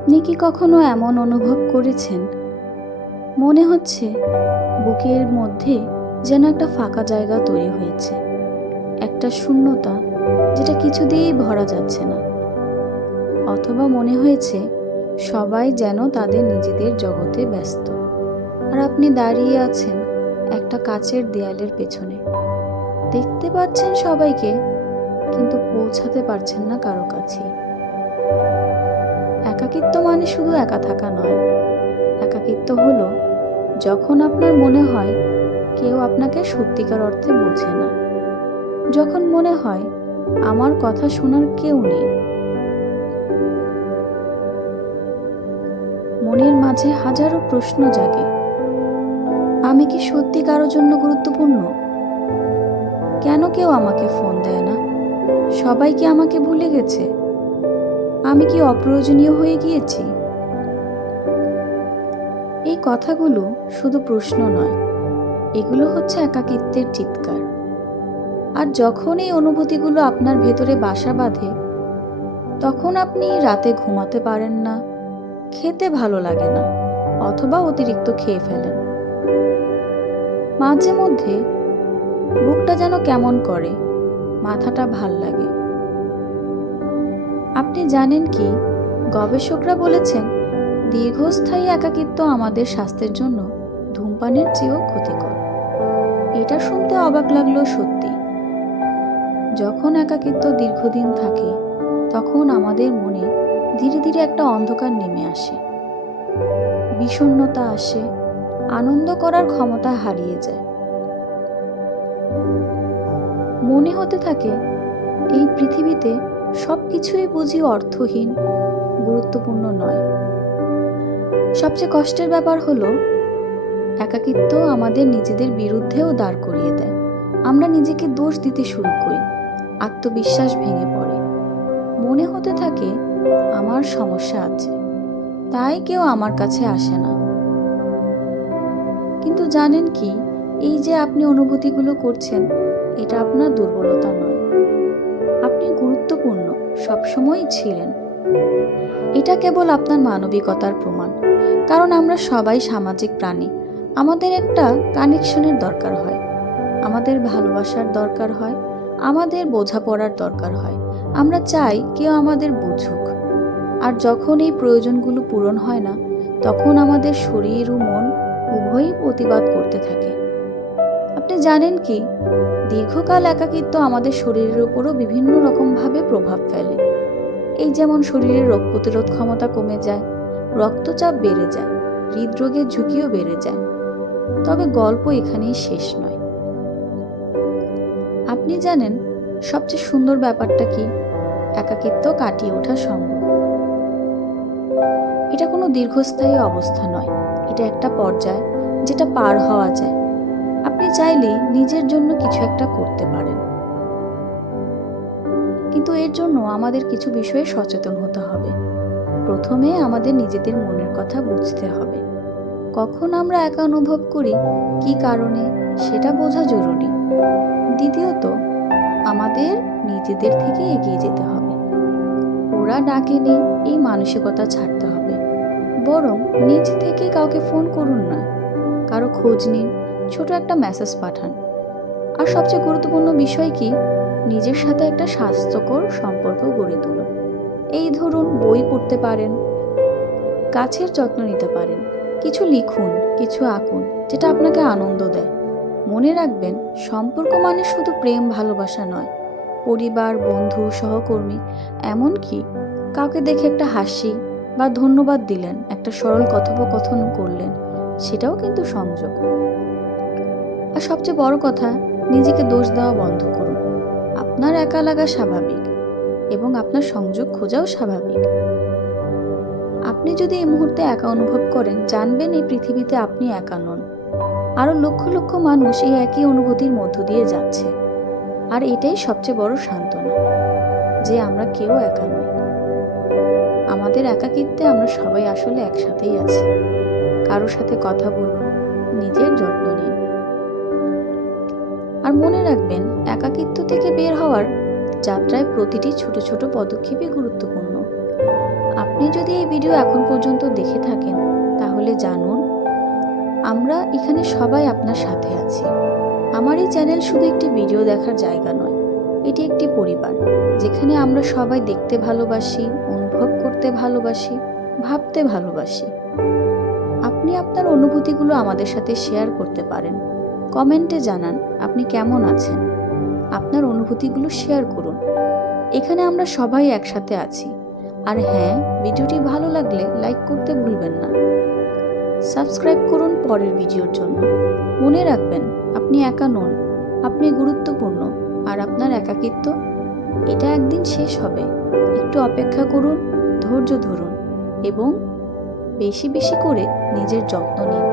আপনি কি কখনো এমন অনুভব করেছেন? মনে হচ্ছে বুকের মধ্যে যেন একটা ফাঁকা জায়গা তৈরি হয়েছে, একটা শূন্যতা যেটা কিছু দিয়েই ভরা যাচ্ছে না। অথবা মনে হয়েছে সবাই যেন তাদের নিজেদের জগতে ব্যস্ত। আর আপনি দাঁড়িয়ে আছেন একটা কাচের দেয়ালের পেছনে। দেখতে পাচ্ছেন সবাইকে, কিন্তু পৌঁছাতে পারছেন না কারও কাছেই। একাকিত্ব মানে শুধু একা থাকা নয়। একাকিত্ব হলো যখন আপনার মনে হয় কেউ আপনাকে সত্যিকার অর্থে বোঝে না। যখন মনে হয় আমার কথা শোনার কেউ নেই। মনের মাঝে হাজারো প্রশ্ন জাগে। আমি কি সত্যি কারও জন্য গুরুত্বপূর্ণ? কেন কেউ আমাকে ফোন দেয় না? সবাই কি আমাকে ভুলে গেছে? আমি কি অপ্রয়োজনীয় হয়ে গিয়েছি? এই কথাগুলো শুধু প্রশ্ন নয়, এগুলো হচ্ছে একাকিত্বের চিৎকার। আর যখন এই অনুভূতিগুলো আপনার ভেতরে বাসা বাঁধে, তখন আপনি রাতে ঘুমাতে পারেন না, খেতে ভালো লাগে না, অথবা অতিরিক্ত খেয়ে ফেলেন। মাঝে মধ্যে বুকটা যেন কেমন করে, মাথাটা ভালো লাগে। আপনি জানেন কি? গবেষকরা বলেছেন, দীর্ঘস্থায়ী একাকিত্ব আমাদের স্বাস্থ্যের জন্য ধূমপানের চেয়েও ক্ষতিকর। এটা শুনতে অবাক লাগল সত্যি। যখন একাকিত্ব দীর্ঘদিন থাকে, তখন আমাদের মনে ধীরে ধীরে একটা অন্ধকার নেমে আসে। বিষণ্ণতা আসে, আনন্দ করার ক্ষমতা হারিয়ে যায়। মনে হতে থাকে, এই পৃথিবীতে সব কিছুই বুঝি অর্থহীন, গুরুত্বপূর্ণ নয়। সবচেয়ে কষ্টের ব্যাপার হলো, একাকিত্ব আমাদের নিজেদের বিরুদ্ধেও দাঁড় করিয়ে দেয়। আমরা নিজেকে দোষ দিতে শুরু করি, আত্মবিশ্বাস ভেঙে পড়ে। মনে হতে থাকে, আমার সমস্যা আছে, তাই কেউ আমার কাছে আসে না। কিন্তু জানেন কি, এই যে আপনি অনুভূতিগুলো করছেন, এটা আপনার দুর্বলতা নয়। সবসময়ই ছিলেন। এটা কেবল আপনার মানবিকতার প্রমাণ, কারণ আমরা সবাই সামাজিক প্রাণী। আমাদের একটা কানেকশনের দরকার হয়। আমাদের ভালোবাসার দরকার হয়। আমাদের বোঝাপড়ার দরকার হয়। আমরা চাই কেউ আমাদের বুঝুক। আর যখন এই প্রয়োজনগুলো পূরণ হয় না, তখন আমাদের শরীর ও মন উভয়ই প্রতিবাদ করতে থাকে। আপনি জানেন কি? দীর্ঘকাল একাকিত্ব আমাদের শরীরের উপরও বিভিন্ন রকমভাবে প্রভাব ফেলে। এই যেমন শরীরের রোগ প্রতিরোধ ক্ষমতা কমে যায়, রক্তচাপ বেড়ে যায়, হৃদরোগের ঝুঁকিও বেড়ে যায়। তবে গল্প এখানেই শেষ নয়। আপনি জানেন, সবচেয়ে সুন্দর ব্যাপারটা কি? একাকিত্ব কাটিয়ে ওঠা সম্ভব। এটা কোনো দীর্ঘস্থায়ী অবস্থা নয়। এটা একটা পর্যায়, যেটা পার হওয়া যায়। আপনি চাইলে নিজের জন্য কিছু একটা করতে পারেন। কিন্তু এর জন্য আমাদের কিছু বিষয়ে সচেতন হতে হবে। প্রথমে আমাদের নিজেদের মনের কথা বুঝতে হবে। কখন আমরা একা অনুভব করি, কি কারণে, সেটা বোঝা জরুরি। দ্বিতীয়ত, আমাদের নিজেদের থেকে এগিয়ে যেতে হবে। ওরা ডাকেনি এই মানসিকতা ছাড়তে হবে। বরং নিজ থেকে কাউকে ফোন করুন না। কারও খোঁজ নিন ছোট একটা মেসেজ পাঠান। আর সবচেয়ে গুরুত্বপূর্ণ বিষয় কি? নিজের সাথে একটা স্বাস্থ্যকর সম্পর্ক গড়ে তুলুন। এই ধরুন বই পড়তে পারেন, গাছের যত্ন নিতে পারেন, কিছু লিখুন, কিছু আঁকুন, যেটা আপনাকে আনন্দ দেয়। মনে রাখবেন, সম্পর্ক মানে শুধু প্রেম, ভালোবাসা নয়। পরিবার, বন্ধু, সহকর্মী, এমনকি কাউকে দেখে একটা হাসি বা ধন্যবাদ দিলেন, একটা সরল কথোপকথন করলেন, সেটাও কিন্তু সংযোগ। আর সবচেয়ে বড় কথা, নিজেকে দোষ দেওয়া বন্ধ করুন। আপনার একা লাগা স্বাভাবিক এবং আপনার সংযোগ খোঁজাও স্বাভাবিক। আপনি যদি এই মুহূর্তে একা অনুভব করেন, জানবেন এই পৃথিবীতে আপনি একা নন। আরও লক্ষ লক্ষ মানুষ এই একই অনুভূতির মধ্য দিয়ে যাচ্ছে। আর এটাই সবচেয়ে বড় সান্ত্বনা, যে আমরা কেউ একা নই। আমাদের একাকিত্বে আমরা সবাই আসলে একসাথেই আছি। কারোর সাথে কথা বলুন, নিজের যত্ন নিন। আর মনে রাখবেন, একাকিত্ব থেকে বের হওয়ার যাত্রায় প্রতিটি ছোট ছোট পদক্ষেপই গুরুত্বপূর্ণ। আপনি যদি এই ভিডিও এখন পর্যন্ত দেখে থাকেন, তাহলে জানুন, আমরা এখানে সবাই আপনার সাথে আছি। আমার এই চ্যানেল শুধু একটি ভিডিও দেখার জায়গা নয়, এটি একটি পরিবার, যেখানে আমরা সবাই দেখতে ভালোবাসি, অনুভব করতে ভালোবাসি, ভাবতে ভালোবাসি। আপনি আপনার অনুভূতিগুলো আমাদের সাথে শেয়ার করতে পারেন। কমেন্টে জানান আপনি কেমন আছেন। আপনার অনুভূতিগুলো শেয়ার করুন। এখানে আমরা সবাই একসাথে আছি। আর হ্যাঁ ভিডিওটি ভালো লাগলে লাইক করতে ভুলবেন না। সাবস্ক্রাইব করুন পরের ভিডিওর জন্য। মনে রাখবেন, আপনি একা নন, আপনি গুরুত্বপূর্ণ, আর আপনার একাকিত্ব, এটা একদিন শেষ হবে। একটু অপেক্ষা করুন, ধৈর্য ধরুন, এবং বেশি বেশি করে নিজের যত্ন নিন।